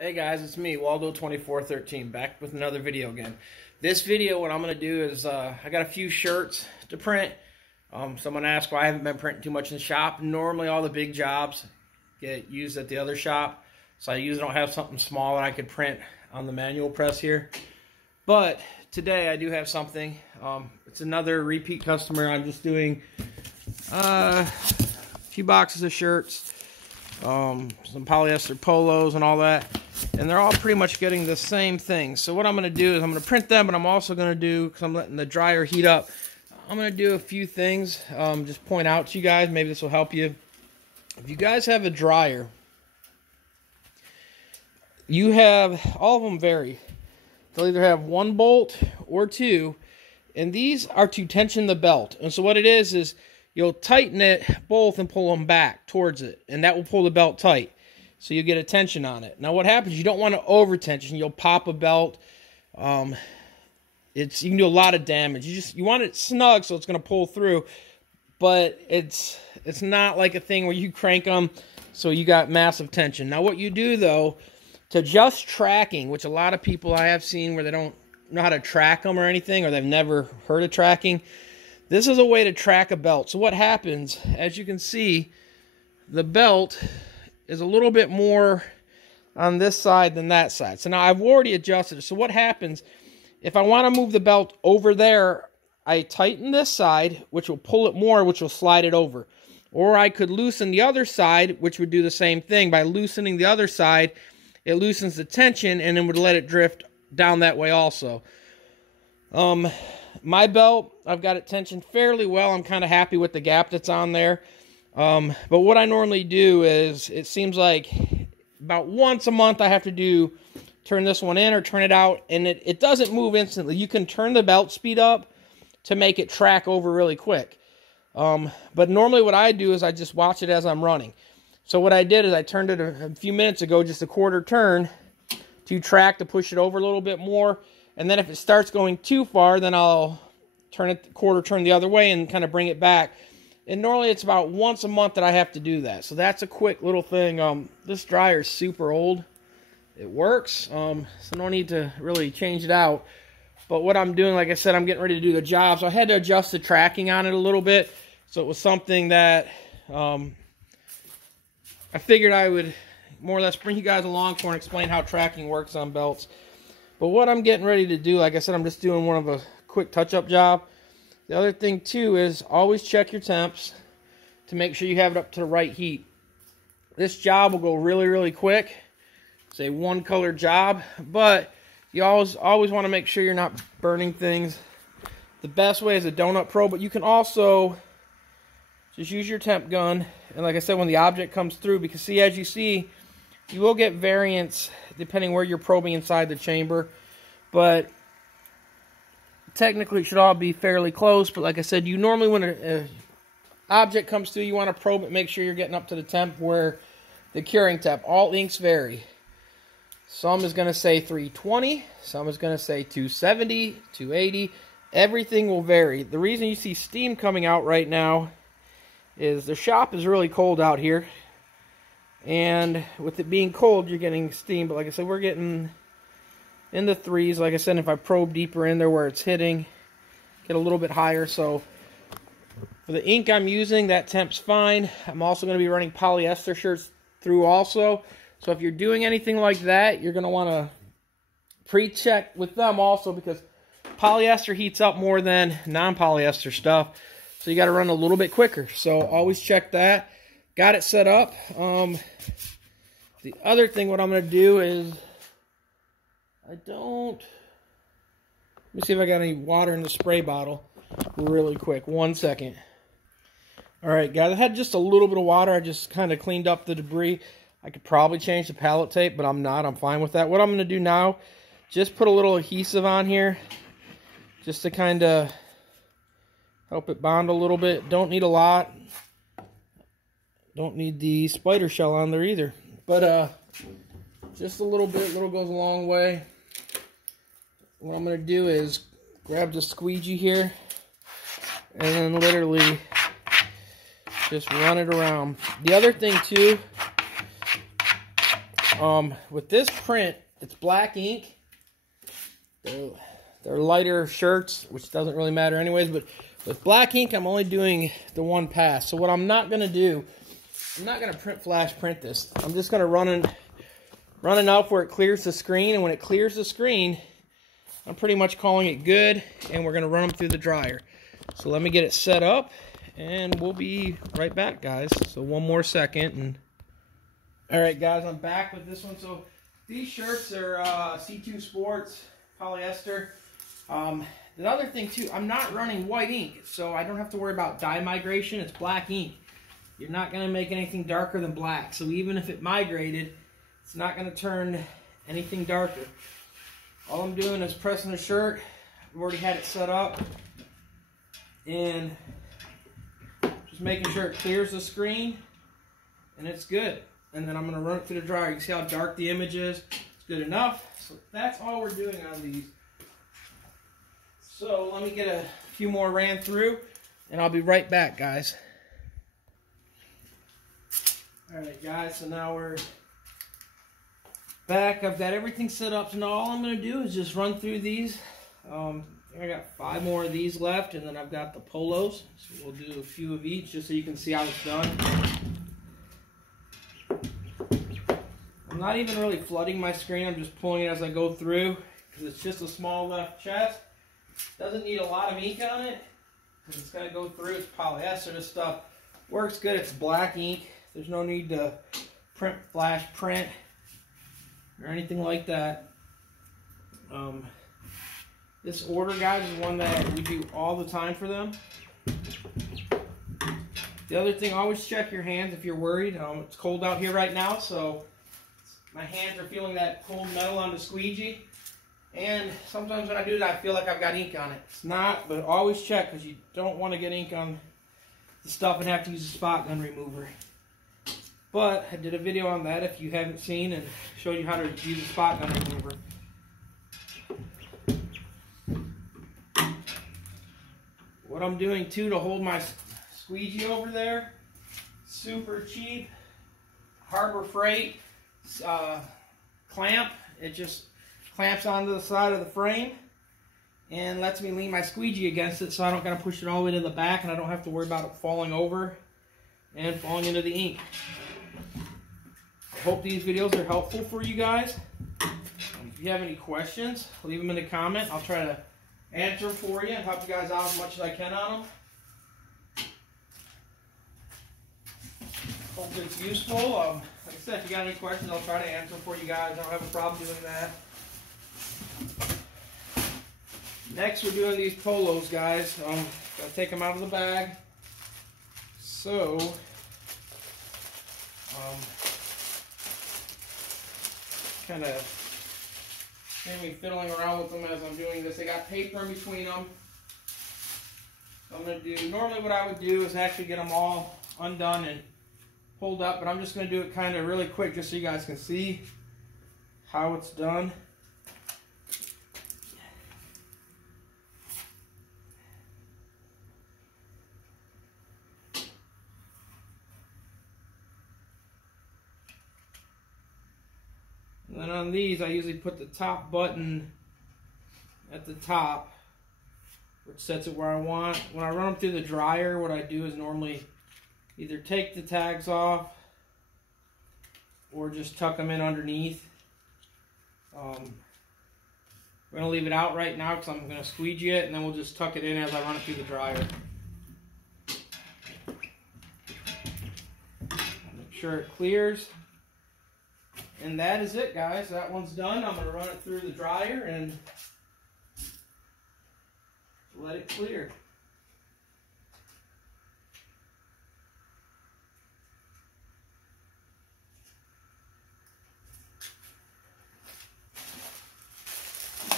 Hey guys, it's me, Waldo2413, back with another video again. This video, what I'm going to do is, I got a few shirts to print. Someone asked why I haven't been printing too much in the shop. Normally all the big jobs get used at the other shop, so I usually don't have something small that I could print on the manual press here. But today I do have something. It's another repeat customer. I'm just doing a few boxes of shirts, some polyester polos and all that. And they're all pretty much getting the same thing. So what I'm going to do is I'm going to print them, but I'm also going to do, because I'm letting the dryer heat up, I'm going to do a few things, just point out to you guys. Maybe this will help you. If you guys have a dryer, you have, all of them vary. They'll either have one bolt or two, and these are to tension the belt. And so what it is you'll tighten it both and pull them back towards it, and that will pull the belt tight. So you get a tension on it. Now what happens, you don't want to over tension. You'll pop a belt. You can do a lot of damage. You want it snug so it's going to pull through, but it's not like a thing where you crank them so you got massive tension. Now what you do though, to adjust tracking, which a lot of people I have seen where they don't know how to track them or anything, or they've never heard of tracking, this is a way to track a belt. So what happens, as you can see, the belt is a little bit more on this side than that side. So now I've already adjusted it. So what happens, if I want to move the belt over there, I tighten this side, which will pull it more, which will slide it over. Or I could loosen the other side, which would do the same thing. By loosening the other side, it loosens the tension and then would let it drift down that way also. My belt, I've got it tensioned fairly well. I'm kind of happy with the gap that's on there. But what I normally do is, it seems like about once a month I have to turn this one in or turn it out, and it doesn't move instantly. You can turn the belt speed up to make it track over really quick. But normally what I do is I just watch it as I'm running. So what I did is I turned it a few minutes ago, just a quarter turn to track to push it over a little bit more. And then if it starts going too far, then I'll turn it quarter turn the other way and kind of bring it back. And normally it's about once a month that I have to do that. So that's a quick little thing. This dryer is super old. It works, so no need to really change it out. But what I'm doing, like I said, I'm getting ready to do the job. So I had to adjust the tracking on it a little bit. So it was something that I figured I would more or less bring you guys along for and explain how tracking works on belts. But what I'm getting ready to do, like I said, I'm just doing one of a quick touch-up job. The other thing, too, is always check your temps to make sure you have it up to the right heat. This job will go really, really quick. It's a one-color job, but you always want to make sure you're not burning things. The best way is a donut probe, but you can also just use your temp gun. And like I said, when the object comes through, because see, as you see, you will get variance depending where you're probing inside the chamber. But technically, it should all be fairly close, but like I said, you normally, when an object comes through, you want to probe it, make sure you're getting up to the temp where the curing temp. All inks vary. Some is going to say 320, some is going to say 270, 280. Everything will vary. The reason you see steam coming out right now is the shop is really cold out here. And with it being cold, you're getting steam. But like I said, we're getting in the threes. Like I said, if I probe deeper in there where it's hitting, get a little bit higher. So for the ink I'm using, that temp's fine. I'm also going to be running polyester shirts through also. So if you're doing anything like that, you're going to want to pre-check with them also, because polyester heats up more than non-polyester stuff. So you got to run a little bit quicker. So always check that. Got it set up. The other thing, what I'm going to do is, let me see if I got any water in the spray bottle really quick. 1 second. Alright guys, I had just a little bit of water. I just kind of cleaned up the debris. I could probably change the palette tape, but I'm not. I'm fine with that. What I'm going to do now, just put a little adhesive on here, just to kind of help it bond a little bit. Don't need a lot. Don't need the spider shell on there either. But just a little bit. Little goes a long way. What I'm going to do is grab the squeegee here and then literally just run it around. The other thing too, With this print, it's black ink. They're lighter shirts, which doesn't really matter anyways, but with black ink, I'm only doing the one pass. So what I'm not going to do, I'm not going to flash print this. I'm just going to run enough where it clears the screen, and when it clears the screen, I'm pretty much calling it good, and we're going to run them through the dryer. So let me get it set up, and we'll be right back, guys. So one more second. And all right, guys, I'm back with this one. So these shirts are C2 Sports polyester. The other thing too, I'm not running white ink, so I don't have to worry about dye migration. It's black ink. You're not going to make anything darker than black. So even if it migrated, it's not going to turn anything darker. All I'm doing is pressing the shirt. I've already had it set up, and just making sure it clears the screen, and it's good. And then I'm going to run it through the dryer. You can see how dark the image is. It's good enough. So that's all we're doing on these. So let me get a few more ran through, and I'll be right back, guys. Alright, guys, so now we're back. I've got everything set up, so now all I'm going to do is just run through these. I got 5 more of these left, and then I've got the polos. So we'll do a few of each just so you can see how it's done. I'm not even really flooding my screen. I'm just pulling it as I go through because it's just a small left chest. Doesn't need a lot of ink on it because it's going to go through. It's polyester. This stuff works good. It's black ink. There's no need to flash print or anything like that. This order, guys, is one that we do all the time for them. The other thing, always check your hands if you're worried. It's cold out here right now, so my hands are feeling that cold metal on the squeegee. And sometimes when I do that, I feel like I've got ink on it. It's not, but always check because you don't want to get ink on the stuff and have to use a spot gun remover. But I did a video on that if you haven't seen, and showed you how to use a spot gun remover. What I'm doing too to hold my squeegee over there, super cheap, Harbor Freight clamp. It just clamps onto the side of the frame and lets me lean my squeegee against it, so I don't gotta push it all the way to the back, and I don't have to worry about it falling over and falling into the ink. I hope these videos are helpful for you guys. If you have any questions, leave them in the comment. I'll try to answer them for you and help you guys out as much as I can on them. Hope it's useful. Like I said, if you got any questions, I'll try to answer them for you guys. I don't have a problem doing that. Next, we're doing these polos, guys. Gotta take them out of the bag. So, kind of me fiddling around with them as I'm doing this. They got paper in between them. So I'm going to do, normally what I would do is actually get them all undone and pulled up, but I'm just going to do it kind of really quick just so you guys can see how it's done. And then on these, I usually put the top button at the top, which sets it where I want. When I run them through the dryer, what I do is normally either take the tags off or just tuck them in underneath. We're going to leave it out right now because I'm going to squeegee it, and then we'll just tuck it in as I run it through the dryer. Make sure it clears. And that is it, guys. That one's done. I'm going to run it through the dryer and let it clear.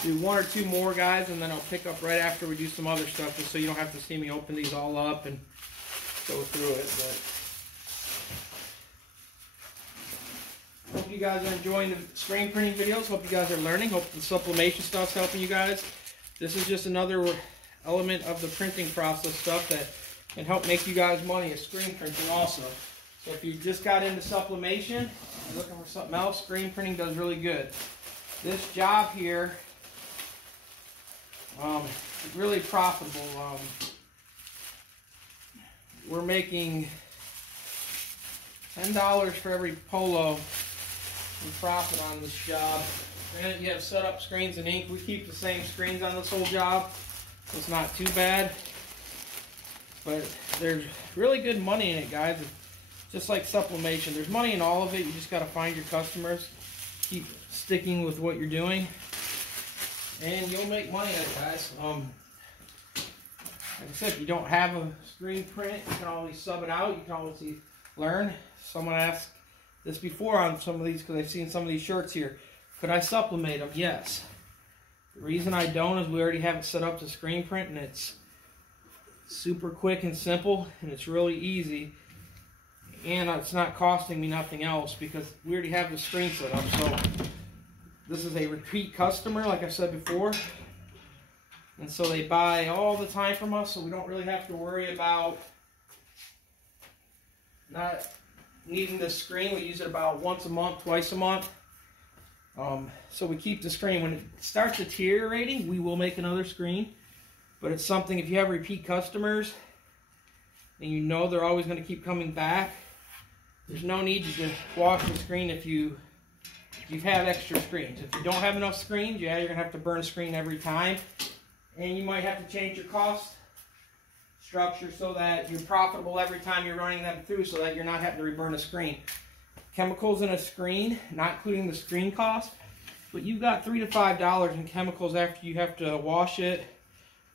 Do 1 or 2 more, guys, and then I'll pick up right after we do some other stuff, just so you don't have to see me open these all up and go through it. But hope you guys are enjoying the screen printing videos. Hope you guys are learning. Hope the sublimation stuff's helping you guys. This is just another element of the printing process stuff that can help make you guys money, is screen printing also. So if you just got into sublimation, you're looking for something else, screen printing does really good. This job here, is really profitable. We're making $10 for every polo in profit on this job. And you have set up screens and ink. We keep the same screens on this whole job. It's not too bad. But there's really good money in it, guys. It's just like sublimation. There's money in all of it. You just got to find your customers. Keep sticking with what you're doing. And you'll make money at it, guys. Like I said, if you don't have a screen print, you can always sub it out. You can always learn. Someone asked this before on some of these, because I've seen some of these shirts here. Could I sublimate them? Yes. The reason I don't is we already have it set up to screen print, and it's super quick and simple, and it's really easy. And it's not costing me nothing else because we already have the screen set up. So this is a repeat customer, like I said before. And so they buy all the time from us, so we don't really have to worry about not needing the screen. We use it about once a month, twice a month. So we keep the screen. When it starts deteriorating, we will make another screen. But it's something, if you have repeat customers and you know they're always going to keep coming back, there's no need to wash the screen if you have extra screens. If you don't have enough screens, yeah, you're going to have to burn a screen every time. And you might have to change your cost structure so that you're profitable every time you're running them through, so that you're not having to reburn a screen. Chemicals in a screen, not including the screen cost, but you've got $3 to $5 in chemicals after you have to wash it,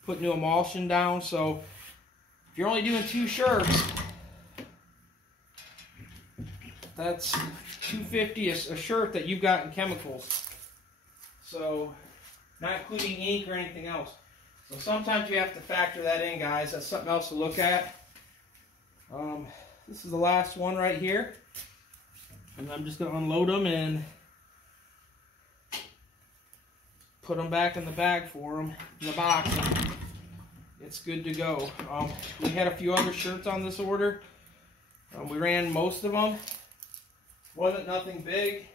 put new emulsion down. So if you're only doing 2 shirts, that's $2.50 a shirt that you've got in chemicals. So not including ink or anything else. So sometimes you have to factor that in, guys. That's something else to look at. This is the last one right here. And I'm just going to unload them and put them back in the bag for them, in the box. And it's good to go. We had a few other shirts on this order. We ran most of them. Wasn't nothing big.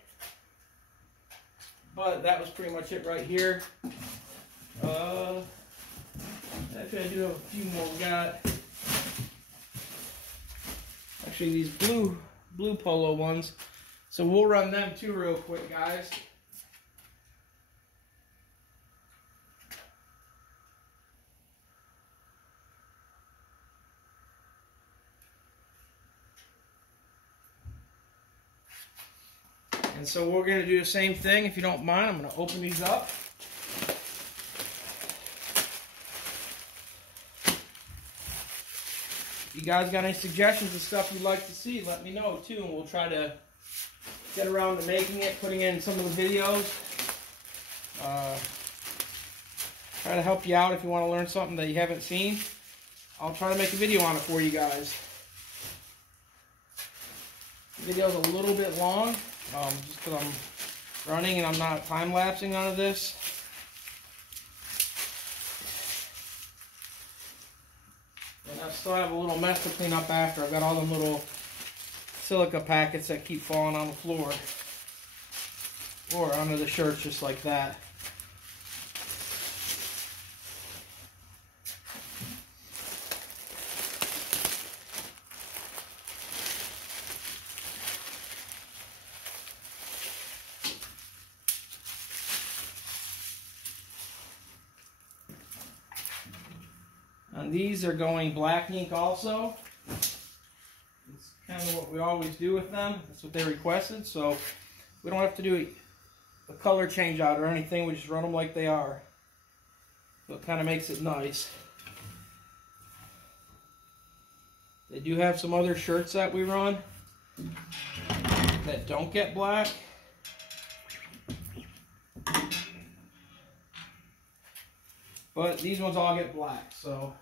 But that was pretty much it right here. Actually, I do have a few more. We got actually these blue polo ones. So we'll run them too real quick, guys. And so we're going to do the same thing. If you don't mind, I'm going to open these up. If you guys got any suggestions of stuff you'd like to see, let me know too, and we'll try to get around to making it, putting in some of the videos. Try to help you out if you want to learn something that you haven't seen. I'll try to make a video on it for you guys. The video's a little bit long, just because I'm running and I'm not time-lapsing out of this. And I still have a little mess to clean up after. I've got all them little silica packets that keep falling on the floor or under the shirts, just like that. And these are going black ink also. It's kind of what we always do with them. That's what they requested, so we don't have to do a color change out or anything. We just run them like they are. So it kind of makes it nice. They do have some other shirts that we run that don't get black. But these ones all get black, so.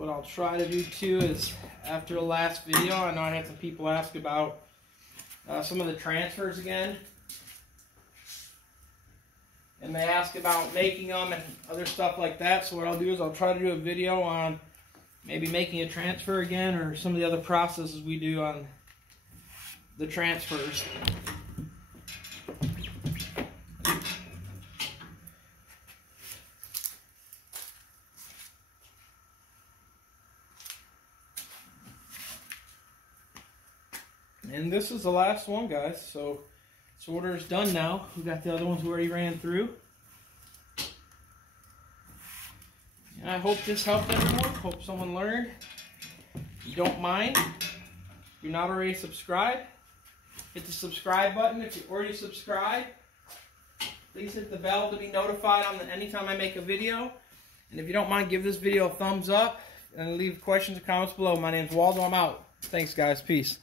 what I'll try to do too is, after the last video, I know I had some people ask about some of the transfers again. And they ask about making them and other stuff like that. So what I'll do is I'll try to do a video on maybe making a transfer again, or some of the other processes we do on the transfers. And this is the last one, guys. So this order is done now. We got the other ones we already ran through. And I hope this helped everyone. Hope someone learned. If you don't mind, if you're not already subscribed, hit the subscribe button. If you're already subscribed, please hit the bell to be notified on anytime I make a video. And if you don't mind, give this video a thumbs up and leave questions or comments below. My name's Waldo. I'm out. Thanks, guys. Peace.